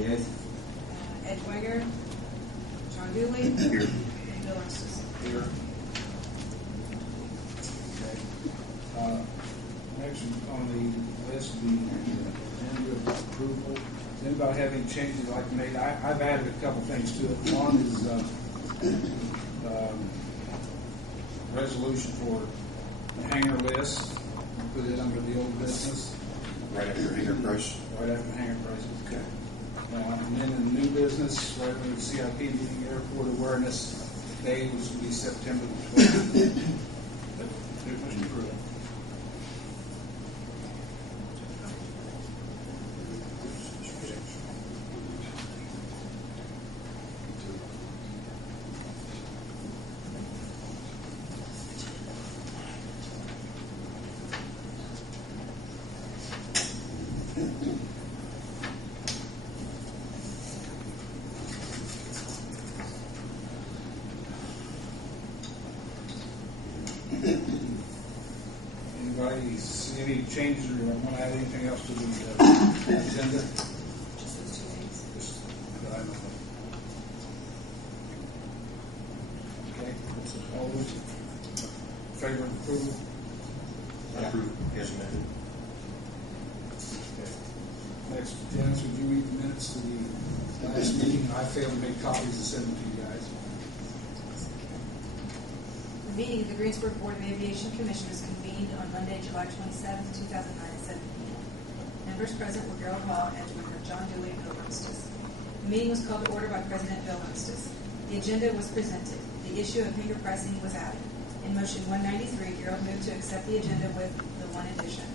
Yes. Ed Winger, John Dooley, and Bill Estes. Here. Okay. Next on the list would be agenda approval. Does anybody have any changes like to make? I've added a couple things to it. One is resolution for the hangar list. Put it under the old business. Right after hangar price. Right after hangar prices. Okay. And then in the new business, right under the CIP meeting, airport awareness day, which will be September the 12th. Pretty much approved. Anybody see any changes or want to add anything else to the agenda? Just those two things. Just that I know of. Okay, all those in favor of approval? Approved. Yes, ma'am. Okay. Next, Dennis, would you read the minutes to the last meeting? I failed to make copies and send them to you guys. The meeting of the Greensburg Board of Aviation Commissioners convened on Monday, July 27, 2009 at 7 p.m. Members present were Gerald Hall, Ed Winger, John Dooley, and Bill Estes. The meeting was called to order by President Bill Estes. The agenda was presented. The issue of hangar pricing was added. In motion 193, Gerald moved to accept the agenda with the one addition.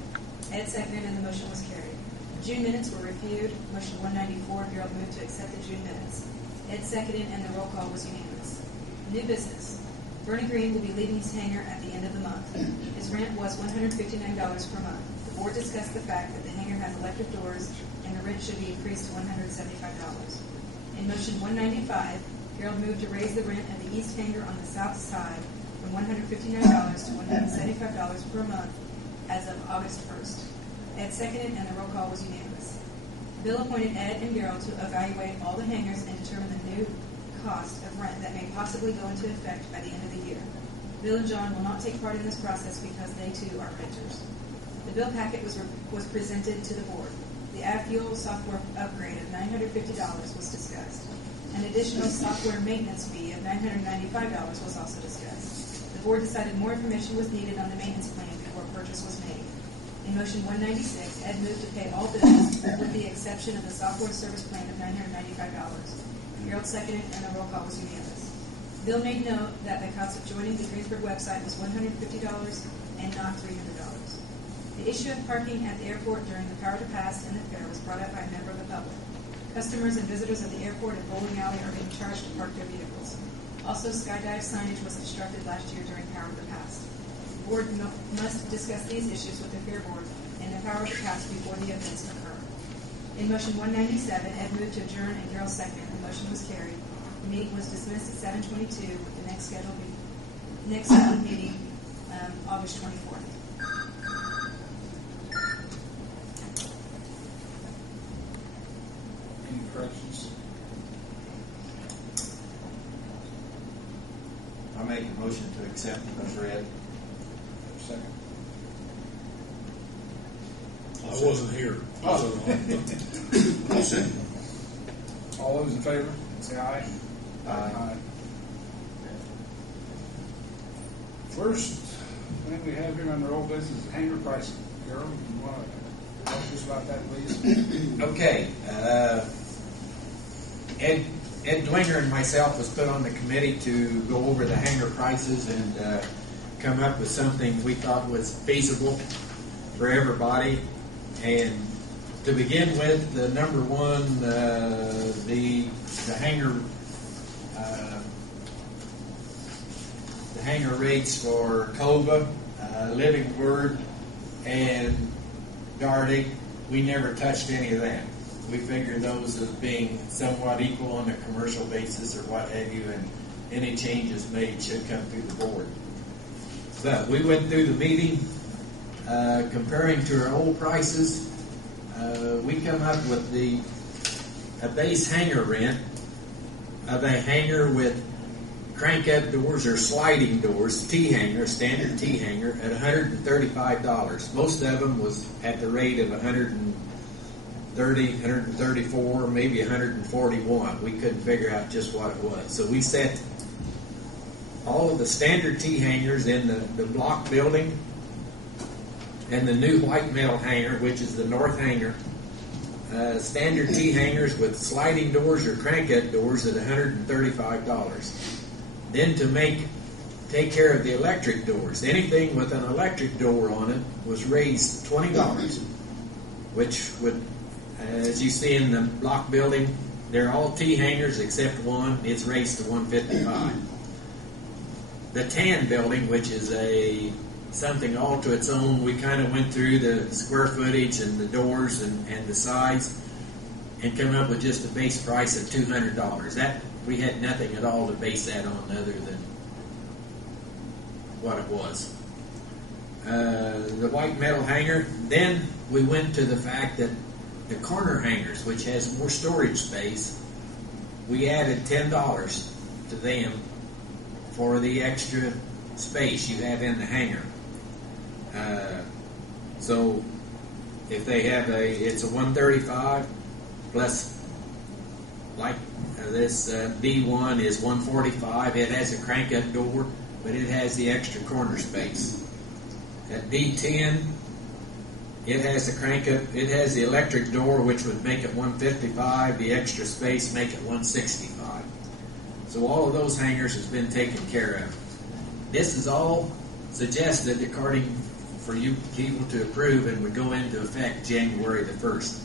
Ed seconded and the motion was carried. June minutes were reviewed. Motion 194, Gerald moved to accept the June minutes. Ed seconded and the roll call was unanimous. New business. Bernie Green will be leaving his hangar at the end of the month. His rent was $159 per month. The board discussed the fact that the hangar has electric doors and the rent should be increased to $175. In motion 195, Gerald moved to raise the rent at the east hangar on the south side from $159 to $175 per month as of August 1st. Ed seconded and the roll call was unanimous. Bill appointed Ed and Gerald to evaluate all the hangars and determine the new cost of rent that may possibly go into effect by the end of the year. Bill and John will not take part in this process because they too are renters. The bill packet was presented to the board. The AdFuel software upgrade of $950 was discussed. An additional software maintenance fee of $995 was also discussed. The board decided more information was needed on the maintenance plan before purchase was made. In motion 196, Ed moved to pay all bills with the exception of the software service plan of $995. Gerald seconded and the roll call was unanimous. Bill made note that the cost of joining the Greensburg website was $150 and not $300. The issue of parking at the airport during the Power to Pass and the fair was brought up by a member of the public. Customers and visitors of the airport and bowling alley are being charged to park their vehicles. Also, skydive signage was constructed last year during Power to Pass. The board must discuss these issues with the fair board and the Power to Pass before the events occur. In motion 197, Ed moved to adjourn and Gerald seconded. The motion was carried. The meeting was dismissed at 7:22. The next scheduled meeting, August 24th. Any corrections? I make a motion to accept as read. Second. I wasn't here. I'll second. All those in favor, say aye. Aye. First thing we have here under old business is hangar pricing. Gerald, you want to talk to us about that, please? Okay. Ed Dwinger and myself was put on the committee to go over the hangar prices and come up with something we thought was feasible for everybody. And to begin with, the number one, the hangar rates for Cova, Living Word, and Dardig, we never touched any of that. We figured those as being somewhat equal on a commercial basis or what have you, and any changes made should come through the board. But we went through the meeting, comparing to our old prices. We come up with the a base hanger rent of a hanger with crank-up doors or sliding doors, T-hanger, standard T-hanger, at $135. Most of them was at the rate of $130, $134, maybe $141. We couldn't figure out just what it was. So we set all of the standard T-hangers in the block building and the new white metal hanger, which is the north hanger, standard T-hangers with sliding doors or crank-up doors at $135. Then to take care of the electric doors, anything with an electric door on it was raised $20, which would, as you see in the block building, they're all T-hangers except one. It's raised to $155. The tan building, which is something all to its own, we kind of went through the square footage and the doors and the size and come up with just a base price of $200. That we had nothing at all to base that on other than what it was. The white metal hanger, then we went to the fact that the corner hangers, which has more storage space, we added $10 to them for the extra space you have in the hanger. So if they have it's a $135 plus, like this B1 is $145. It has a crank-up door, but it has the extra corner space. At B10, it has a crank-up. It has the electric door, which would make it $155. The extra space make it $165. So all of those hangers has been taken care of. This is all suggested according for you people to approve and would go into effect January the 1st.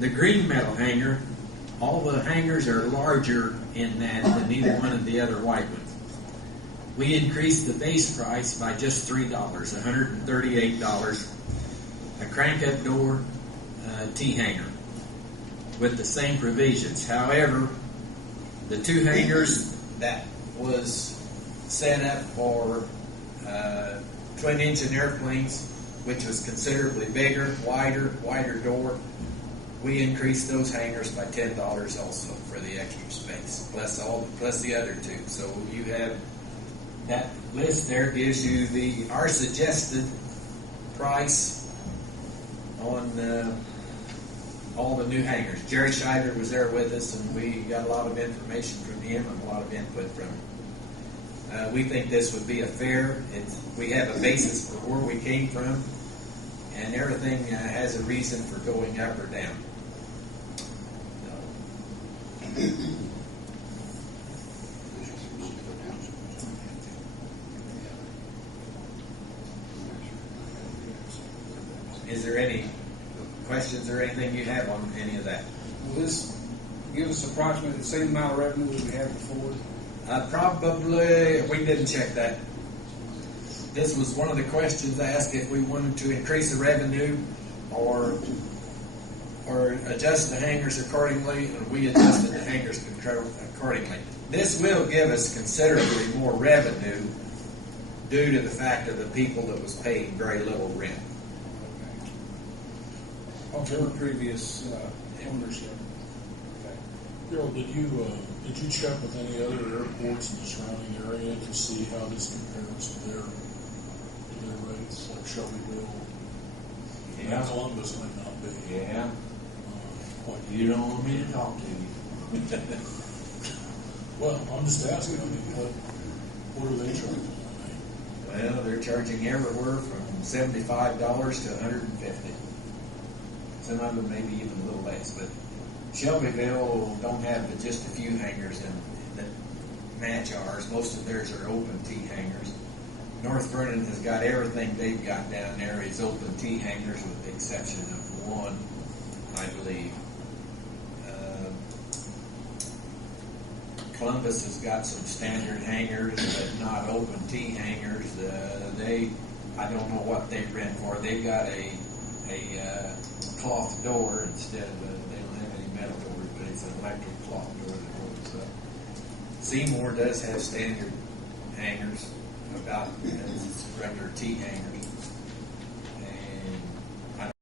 The green metal hanger, all the hangers are larger in that than either one of the other white ones. We increased the base price by just $3, $138. A crank-up door T-hanger with the same provisions. However, the two hangers that was set up for twin-engine airplanes, which was considerably bigger, wider door, we increased those hangers by $10 also for the extra space, plus the other two. So you have that list there gives you our suggested price on all the new hangers. Jerry Scheider was there with us, and we got a lot of information from him and a lot of input from him. We think this would be a fair. We have a basis for where we came from, and everything has a reason for going up or down. Is there any questions or anything you have on any of that? Will this give us approximately the same amount of revenue as we had before? Probably, we didn't check that. This was one of the questions asked if we wanted to increase the revenue or adjust the hangers accordingly, and we adjusted the hangers accordingly. This will give us considerably more revenue due to the fact of the people that was paying very little rent. Of their previous ownership. Okay. Daryl, did you check with any other airports in the surrounding area to see how this compares to their rates, like Shelbyville? Yeah. Columbus might not be. Yeah. What You don't want me to talk to you. Well, I'm just asking. I mean, what are they charging? Well, they're charging everywhere from $75 to $150. Some of them maybe even a little less, but Shelbyville don't have but just a few hangers that match ours. Most of theirs are open T hangers. North Vernon has got everything they've got down there is open T hangers with the exception of one, I believe. Columbus has got some standard hangers, but not open T hangers. I don't know what they rent for. They've got a cloth door instead of they don't have any metal doors, but it's an electric cloth door that opens up. Seymour does have standard hangers, about as regular T hangers.